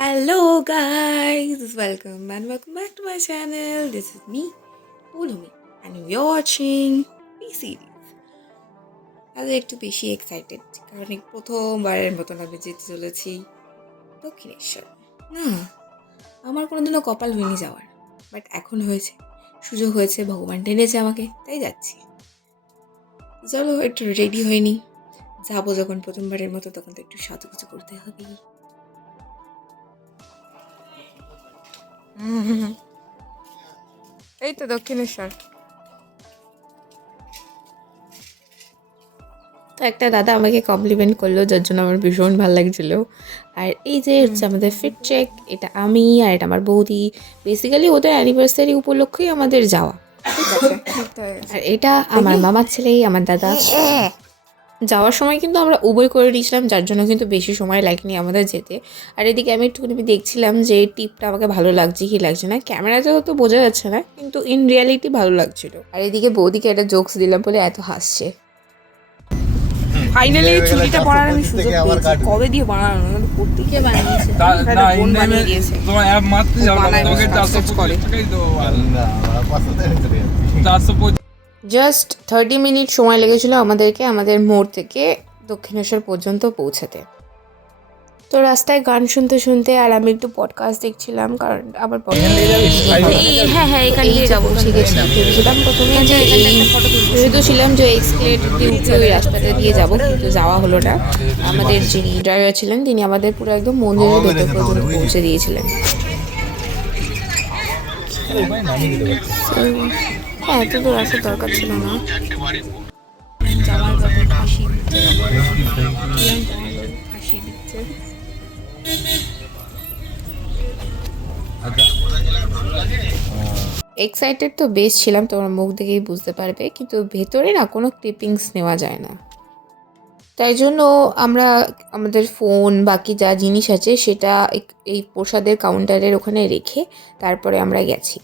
Hello guys, welcome back to my channel. This is me, Pulumi, and you're watching P series. আজ একটু বেশি excited কারণ এই প্রথমবারের মতন আমি যেতে চলেছি দক্ষিণেশ্বর। না, আমার কোনোদিনও কপাল হয়নি যাওয়ার, বাট এখন হয়েছে, সুযোগ হয়েছে, ভগবান টেনেছে আমাকে, তাই যাচ্ছি। চলো একটু রেডি হয়নি, যাবো যখন প্রথমবারের মতো তখন তো একটু সাজুগুজু করতে হবে। এই তো দক্ষিণেশ্বর। তো একটা দাদা আমাকে কমপ্লিমেন্ট করলো, যার জন্য আমার ভীষণ ভালো লাগছিল। আর এই যে হচ্ছে আমাদের ফিট চেক, এটা আমি আর এটা আমার বৌদি, বেসিক্যালি ওদের অ্যানিভার্সারি উপলক্ষেই আমাদের যাওয়া। আর এটা আমার মামার ছেলেই, আমার দাদা। যাওয়ার সময় কিন্তু আমরা উবই করে দিয়েছিলাম, যার জন্য কিন্তু বেশি সময় লাগেনি আমাদের যেতে। আর এদিকে আমি একটুখানি দেখছিলাম যে টিপটা আমাকে ভালো লাগছে কি লাগছে না, ক্যামেরাতে তো বোঝা যাচ্ছে না, কিন্তু ইন রিয়ালিটি ভালো লাগছিল। আর এদিকে বৌদিকে একটা জোকস দিলাম বলে এত হাসছে। ফাইনালি চুড়িটা পরার আমি সুযোগ পেয়েছি। কবে দিয়ে বানানো, মানে প্রত্যেকে বানিয়েছে, বোন বানিয়ে দিয়েছে। তোমার অ্যাপ মারতে যাও না, তোমাকে 400 করে টাকাই দেবো। না 400 জাস্ট 30 মিনিট সময় লেগেছিল আমাদেরকে আমাদের মোড় থেকে দক্ষিণেশ্বর পর্যন্ত পৌঁছাতে। তো রাস্তায় গান শুনতে শুনতে আর আমি একটু পডকাস্ট দেখছিলাম, কারণ আবার হ্যাঁ এখান দিয়ে যাবো ভেবেছিলাম প্রথমে যে যেহেতু ছিলাম যে এক্সকেলেটর দিয়ে উঠে ওই রাস্তাটা দিয়ে যাবো, কিন্তু যাওয়া হলো না। আমাদের যিনি ড্রাইভার ছিলেন তিনি আমাদের পুরো একদম মন্দিরের ভেতর পর্যন্ত পৌঁছে দিয়েছিলেন। হ্যাঁ, এত দূর আসার দরকার ছিল না। হাসি দিচ্ছে। এক্সাইটেড তো বেশ ছিলাম, তোমরা মুখ দেখেই বুঝতে পারবে, কিন্তু ভেতরে না কোনো ক্লিপিংস নেওয়া যায় না। তাই জন্য আমরা আমাদের ফোন বাকি যা জিনিস আছে সেটা এই প্রসাদের কাউন্টারের ওখানে রেখে তারপরে আমরা গেছি।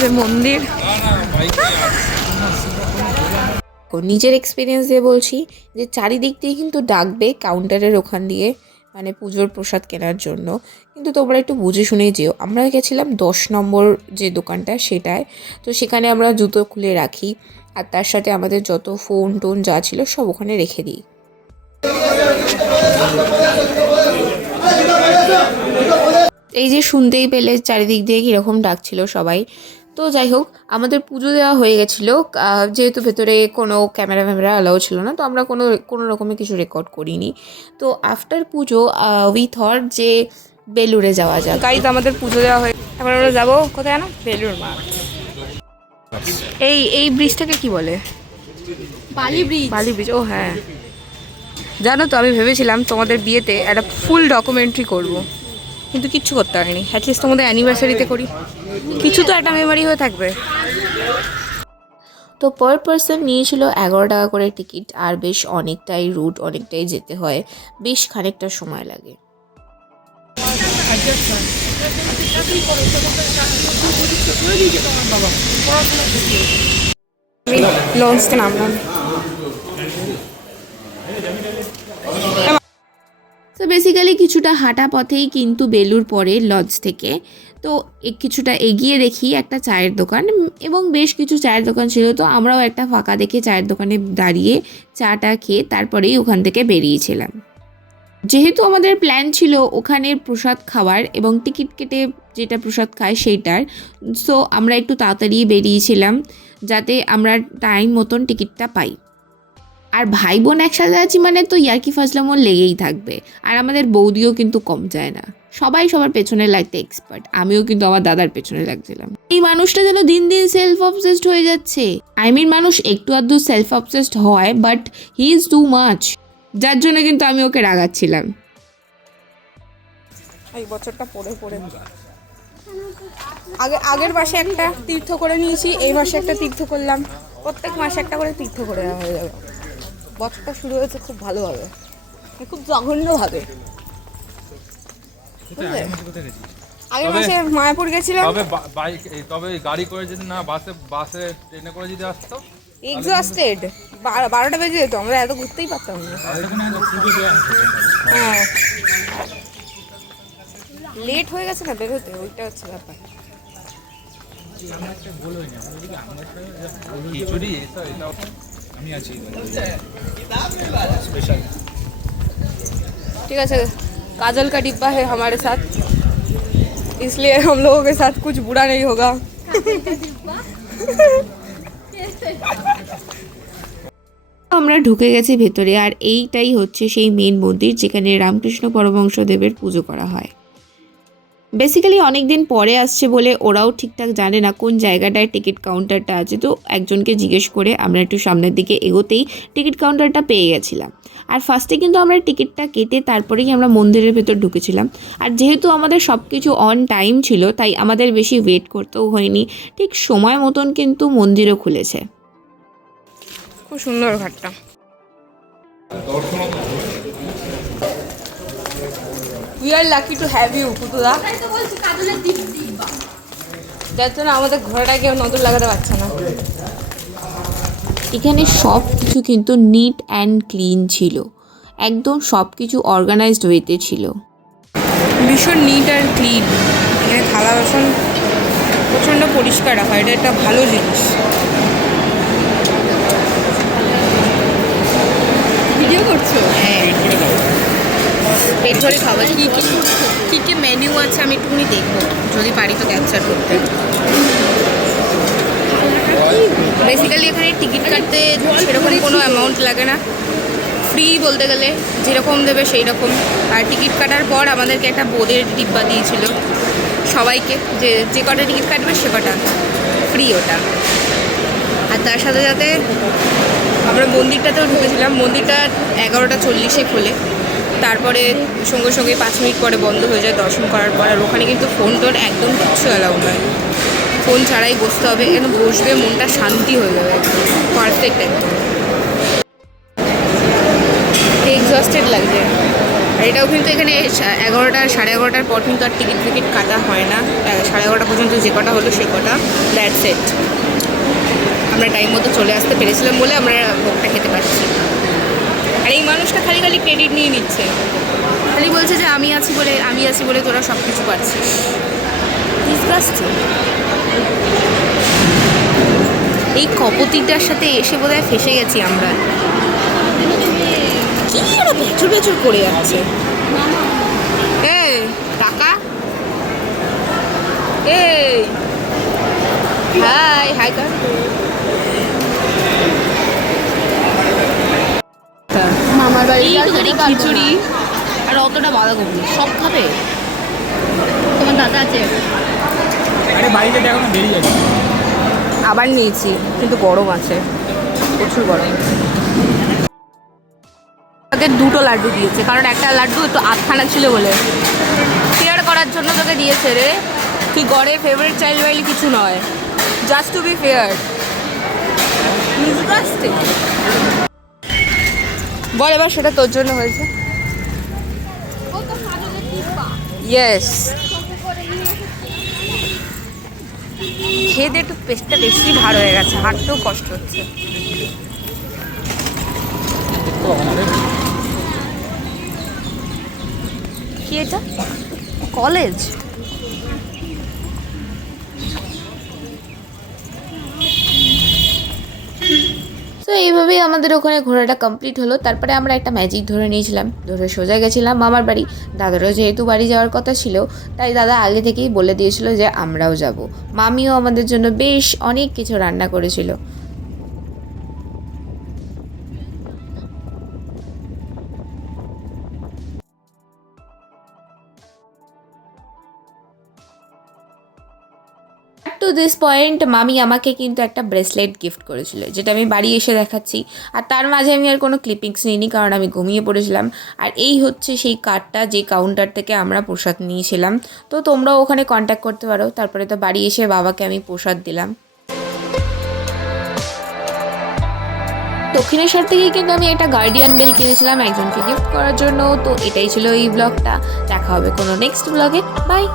যে মন্দির, নিজের এক্সপিরিয়েন্স দিয়ে বলছি যে চারিদিক দিয়ে কিন্তু ডাকবে কাউন্টারের ওখান দিয়ে, মানে পুজোর প্রসাদ কেনার জন্য, কিন্তু তোমরা একটু বুঝে শুনেই যেও। আমরা গেছিলাম 10 নম্বর যে দোকানটা সেটায়, তো সেখানে আমরা জুতো খুলে রাখি আর তার সাথে আমাদের যত ফোন টোন যা ছিল সব ওখানে রেখে দিই। এই যে শুনতেই পেলে চারিদিক দিয়ে কীরকম ডাকছিল সবাই। তো যাই হোক, আমাদের পুজো দেওয়া হয়ে গেছিলো, যেহেতু ভেতরে কোনো ক্যামেরা অ্যালাউ ছিল না, তো আমরা কোনো রকমে কিছু রেকর্ড করিনি। তো আফটার পুজো উই থট যে বেলুড়ে যাওয়া যাক। গাইজ আমাদের পুজো দেওয়া হয়ে, এবার আমরা যাবো কোথায় না, বেলুড় মাঠ। এই ব্রিজটাকে কি বলে? বালি ব্রিজ। ও হ্যাঁ, জানো তো আমি ভেবেছিলাম তোমাদের বিয়েতে একটা ফুল ডকুমেন্টারি করব, কিন্তু কিচ্ছু করতে পারিনি। অ্যাটলিস্ট তোমাদের অ্যানিভার্সারিতে করি, কিছু তো একটা মেমোরি হয়ে থাকবে। তো পার পারসন নিয়েছিল 11 টাকা করে টিকিট, আর বেশ অনেকটাই রুট, অনেকটাই যেতে হয়, বেশ খানিকটা সময় লাগে। লঞ্চতে নামলাম। তো বেসিক্যালি কিছুটা হাঁটা পথেই কিন্তু বেলুড় পড়ে লঞ্চ থেকে। তো কিছুটা এগিয়ে দেখি একটা চায়ের দোকান, এবং বেশ কিছু চায়ের দোকান ছিল, তো আমরাও একটা ফাঁকা দেখে চায়ের দোকানে দাঁড়িয়ে চাটা খেয়ে তারপরেই ওখান থেকে বেরিয়েছিলাম। যেহেতু আমাদের প্ল্যান ছিল ওখানে প্রসাদ খাওয়ার এবং টিকিট কেটে যেটা প্রসাদ খায় সেইটার, সো আমরা একটু তাড়াতাড়ি বেরিয়েছিলাম যাতে আমরা টাইম মতন টিকিটটা পাই। আর ভাই বোন একসাথে আছি মানে তো ইয়ার্কি ফাজলামও লেগেই থাকবে। আর আমাদের বৌদিও কিন্তু কম যায় না, সবাই সবার পেছনে লাগতে এক্সপার্ট, আমিও কিন্তু আমার দাদার পেছনে লাগছিলাম। এই মানুষটা যেন দিন দিন সেলফ অবসেসড হয়ে যাচ্ছে। মানুষ একটু আধটু সেলফ অবসেসড হয়, but he is too much, যার জন্য কিন্তু আমি ওকে রাগাচ্ছিলাম। এই বছরটা পড়ে আগের মাসে একটা তীর্থ করে নিয়েছি, এই মাসে একটা তীর্থ করলাম, প্রত্যেক মাসে একটা করে তীর্থ করে দেওয়া হয়ে যাবে। বছরটা শুরু হয়েছে খুব ভালোভাবে, খুব জঘন্যভাবে। আগের মাসে মায়াপুর গেছিলাম। তবে গাড়ি করে যদি না, বাসে ট্রেনে করে যদি আসতো, এক্সস্টেড 12টা বেজে যেত, আমরা এত ঘুরতেই পারতাম না। হ্যাঁ, লেট হয়ে গেছে না বেরোতে, ওইটা হচ্ছে ব্যাপার। ठीक है, काजल का डिब्बा है हमारे साथ, इसलिए हम लोगों के साथ कुछ बुरा नहीं होगा। আমরা ঢুকে গেছি ভেতরে, আর এইটাই হচ্ছে সেই মেন মন্দির যেখানে রামকৃষ্ণ পরমহংসদেবের পুজো করা হয়। বেসিক্যালি অনেক দিন পরে আসছে বলে ওরাও ঠিকঠাক জানে না কোন জায়গাটায় টিকিট কাউন্টারটা আছে, তো একজনকে জিজ্ঞেস করে আমরা একটু সামনের দিকে এগোতেই টিকিট কাউন্টারটা পেয়ে গেছিলাম। আর ফার্স্টে কিন্তু আমরা টিকিটটা কেটে তারপরেই আমরা মন্দিরের ভেতর ঢুকেছিলাম। আর যেহেতু আমাদের সব কিছু অন টাইম ছিল, তাই আমাদের বেশি ওয়েট করতেও হয়নি, ঠিক সময় মতন কিন্তু মন্দিরও খুলেছে। খুব সুন্দর ঘাটটা। We are lucky to have you, পুতুদা। যার জন্য আমাদের ঘোড়াটা কেউ নজর লাগাতে পারছে না। এখানে সব কিছু কিন্তু নিট অ্যান্ড ক্লিন ছিল, একদম সব কিছু অর্গানাইজড ওয়েতে ছিল, ভীষণ নিট অ্যান্ড ক্লিন। এখানে থালা বাসন প্রচণ্ড পরিষ্কার রাখা, এটা একটা ভালো জিনিস। ভিডিও করছো? হ্যাঁ, পেট ভরে খাবার। কী কী মেনু আছে আমি একটুখানি দেখবো, যদি পারি তো ক্যাপচার করতে। বেসিক্যালি এখানে টিকিট কাটতে সেরকম কোনো অ্যামাউন্ট লাগে না, ফ্রি বলতে গেলে, যেরকম দেবে সেই রকম। আর টিকিট কাটার পর আমাদেরকে একটা বোঁদের ডিব্বা দিয়েছিল সবাইকে, যে কটা টিকিট কাটবে সে কটা ফ্রি ওটা। আর তার সাথে সাথে আমরা মন্দিরটাতেও ঢুকেছিলাম। মন্দিরটা 11:40 খোলে, তারপরে সঙ্গে সঙ্গে 5 মিনিট পরে বন্ধ হয়ে যায় দর্শন করার পর। আর ওখানে কিন্তু ফোন টোন একদম কিচ্ছু অ্যালাউ নয়, ফোন ছাড়াই বসতে হবে। এখানে বসবে, মনটা শান্তি হয়ে যাবে, একদম পারফেক্ট। একদম এক্সস্টেড লাগছে। আর এটাও কিন্তু এখানে 11টার পর কিন্তু আর টিকিট কাটা হয় না। 11:30 পর্যন্ত যে কটা হলো সে কটা, দ্যাটস ইট। আমরা টাইম মতো চলে আসতে পেরেছিলাম বলে আমরা ভোগটা খেতে পারছি। আর এই মানুষটা খালি ক্রেডিট নিয়ে নিচ্ছে, খালি বলছে যে আমি আছি বলে তোরা সব কিছু পারছিস। ডিসগাস্টিং। এই কপতিটার সাথে এসে বোধহয় ফেসে গেছি আমরা। কি ওরা বেচর করে যাচ্ছে। এই টাকা, এই হাই কর। মামার বাড়ি খিচুড়ি আর অতটা বাঁধাকপি সব খাবে? তোমার দাদা আছে? আবার নিয়েছি, কিন্তু গরম আছে, প্রচুর গরম। তোকে 2টো লাড্ডু দিয়েছে, কারণ একটা লাড্ডু একটু আধখানা ছিল বলে শেয়ার করার জন্য তোকে দিয়েছে রে। তুই গড়ের ফেভারিট চাইল্ড ওয়াইল কিছু নয়, জাস্ট টু বি ফেয়ার। বল এবার সেটা তোর জন্য হয়েছে। ইয়েস, খেয়ে একটু পেটটা বেশি ভার হয়ে গেছে, হাঁটতেও কষ্ট হচ্ছে। কি এটা? কলেজ? তো এইভাবেই আমাদের ওখানে ঘোরাটা কমপ্লিট হলো। তারপরে আমরা একটা ম্যাজিক ধরে নিয়েছিলাম, ধরে সোজা গেছিলাম মামার বাড়ি। দাদারও যেহেতু বাড়ি যাওয়ার কথা ছিল, তাই দাদা আগে থেকেই বলে দিয়েছিল যে আমরাও যাব। মামিও আমাদের জন্য বেশ অনেক কিছু রান্না করেছিল। টু দিস পয়েন্ট মামি আমাকে কিন্তু একটা ব্রেসলেট গিফট করেছিল, যেটা আমি বাড়ি এসে দেখাচ্ছি। আর তার মাঝে আমি আর কোনো ক্লিপিংস নিইনি, কারণ আমি ঘুমিয়ে পড়েছিলাম। আর এই হচ্ছে সেই কার্ডটা, যে কাউন্টার থেকে আমরা প্রসাদ নিয়েছিলাম। তো তোমরাও ওখানে কন্ট্যাক্ট করতে পারো। তারপরে তো বাড়ি এসে বাবাকে আমি প্রসাদ দিলাম। দক্ষিণেশ্বর থেকেই কিন্তু আমি একটা গার্ডিয়ান বেল কিনেছিলাম একজনকে গিফট করার জন্য। তো এটাই ছিল এই ব্লগটা। দেখা হবে কোনো নেক্সট ব্লগে। বাই।